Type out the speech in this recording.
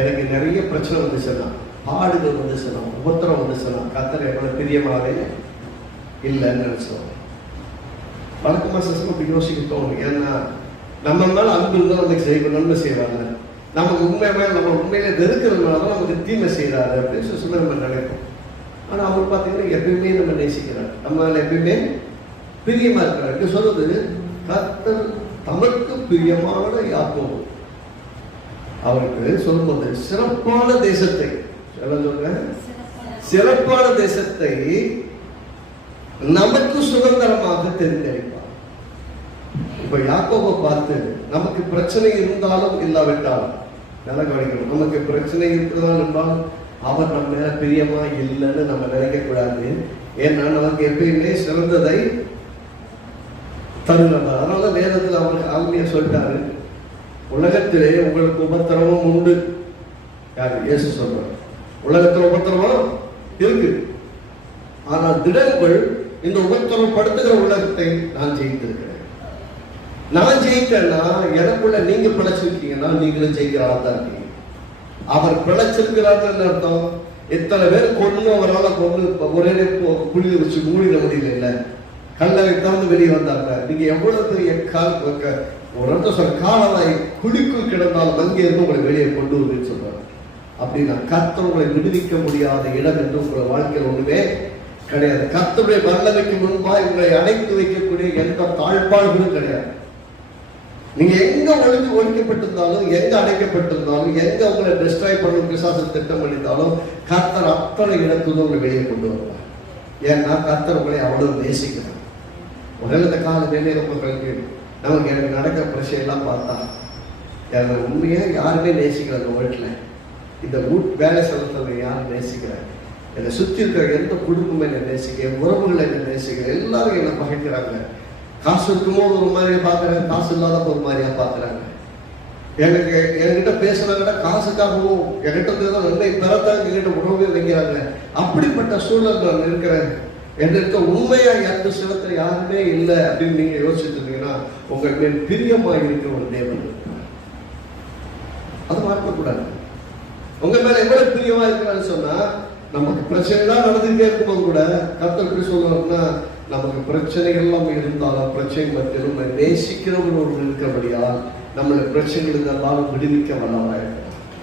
எனக்கு நிறைய பிரச்சனை வந்துச்சுன்னா, பாடுகள் வந்துச்சுன்னா, உபத்திரம் வந்துச்சுன்னா, கர்த்தர் எவ்வளவு பிரியமாவே இல்லைன்னு நினைச்சோம். வழக்கமா சிஸ்டம் அப்படி யோசிக்க தோணும். ஏன்னா நம்ம மேல அன்பு இருந்தால் நமக்கு செய்வோம், நன்மை செய்வாங்க. நமக்கு நம்ம உண்மையிலே வெறுக்கிறதுனால தான் நமக்கு தீமை செய்யறாரு அப்படின்னு சொல்லி நம்ம நினைப்போம். ஆனா அவர் பார்த்தீங்கன்னா எப்பயுமே நம்ம நேசிக்கிறார், நம்மளால எப்பயுமே பிரியமா இருக்கிறார். இங்க சொல்றது கர்த்தர் தமக்கு பிரியமான யாக்கோபு அவருக்கு சொல்லும்போது சிறப்பான தேசத்தை சிறப்பான தேசத்தை நமக்கு சுதந்திரமாக தெரிந்தளிப்பார். இப்ப யாக்கோபை பார்த்து நமக்கு பிரச்சனை இருந்தாலும் இல்லாவிட்டாலும் நல்லா கவனிக்கணும். நமக்கு பிரச்சனை இருக்கிறதாலும் இருந்தாலும் அவர் நம்ம மேல பிரியமா இல்லைன்னு நம்ம நினைக்க கூடாது. ஏன்னா நமக்கு எப்பயுமே சிறந்ததை தருகிறார். அதனால வேதத்தில் அவருக்கு ஆளுமையா சொல்லிட்டாரு, உலகத்திலே உங்களுக்கு உபத்திரமும் உண்டு. யாரு? இயேசு சொல்றாரு. உலகத்துல உபத்திரமும் இருக்கு, ஆனால் திடங்கள் இந்த உபத்திரம் படுத்துகிற உலகத்தை நான் ஜெயித்திருக்கிறேன். நான் ஜெயித்தேன்னா எனக்குள்ள நீங்க பிழைச்சிருக்கீங்கன்னா நீங்களும் ஜெயிக்கிற ஆள் தான் இருக்கீங்க. அவர் பிழைச்சிருக்கிறாருன்னு அர்த்தம் எத்தனை பேர் கொன்னவரால் கொண்டு ஒரே குழி வச்சு மூடிட முடியல, இல்ல கல்லறை திறந்து வெளியே வந்தாங்க. நீங்க எவ்வளவு பெரிய ஒரு இடத்த சொல்ற காலவாய் குழிக்குள் கிடந்தாலும் அங்கே இருந்து உங்களை வெளியே கொண்டு வருதுன்னு சொல்றாரு. அப்படின்னா கர்த்தர் உங்களை விடுவிக்க முடியாத இடம் என்று உங்களை வாழ்க்கையில் ஒண்ணுமே கிடையாது. கர்த்தருடைய வல்லமைக்கு முன்பாய் உங்களை அடைத்து வைக்கக்கூடிய எந்த தாழ்பாடுகளும் கிடையாது. நீங்க எங்க ஒழிக்கப்பட்டிருந்தாலும், எங்க அடைக்கப்பட்டிருந்தாலும், எங்க உங்களை டிஸ்ட்ராய் பண்ண பிசாசம் திட்டம் பண்ணியிருந்தாலும் கர்த்தர் அத்தனை இடத்துல உங்களை வெளியே கொண்டு வருவார். ஏன்னா கர்த்தர் உங்களை அவ்வளவு நேசிக்கிறார். முதல்ல இந்த கால வேலையை மக்களுக்கு நமக்கு எனக்கு நடக்கிற பிரச்சனை எல்லாம் பார்த்தா எனக்கு உண்மையா யாருமே நேசிக்கிறாங்க. வீட்டில் இந்த வேலை செலுத்தவங்க யாரும் நேசிக்கிறாங்க. என்னை சுற்றி இருக்கிற எந்த குடும்பம் என்னை நேசிக்க, உறவுகளை என்ன நேசிக்கிற, எல்லாரும் என்னை பகைக்கிறாங்க. காசு இருக்கும்போது ஒரு மாதிரியா பார்க்குறாங்க, காசு இல்லாத ஒரு மாதிரியா பார்க்குறாங்க. எனக்கு என்கிட்ட பேசுறாங்கன்னா காசுக்காகவும் என்கிட்ட நன்மை பெறத்தான் என்கிட்ட உணவே வைக்கிறாங்க. அப்படிப்பட்ட சூழல் நான் இருக்கிறேன். என்கிட்ட உண்மையா எந்த சிலத்துல யாருமே இல்லை அப்படின்னு நீங்க யோசிச்சுட்டு இருந்தீங்கன்னா உங்கள் மேல் பிரியமா இருக்கிற ஒரு தேவன். அது மறக்கக்கூடாது. உங்க மேல எவ்வளவு பிரியமா இருக்கிறான்னு சொன்னா, நமக்கு பிரச்சனை தான் நடந்துகிட்டே இருக்கும்போது கூட கர்த்தர் எப்படி சொல்லுவாருன்னா, நமக்கு பிரச்சனைகள் எல்லாம் இருந்தாலும் பிரச்சனை மத்தியிலும் நேசிக்கிறவர்கள் இருக்கிறபடியால் நம்மளை பிரச்சனைகள் இருந்தாலும் விடுவிக்க வல்லவராக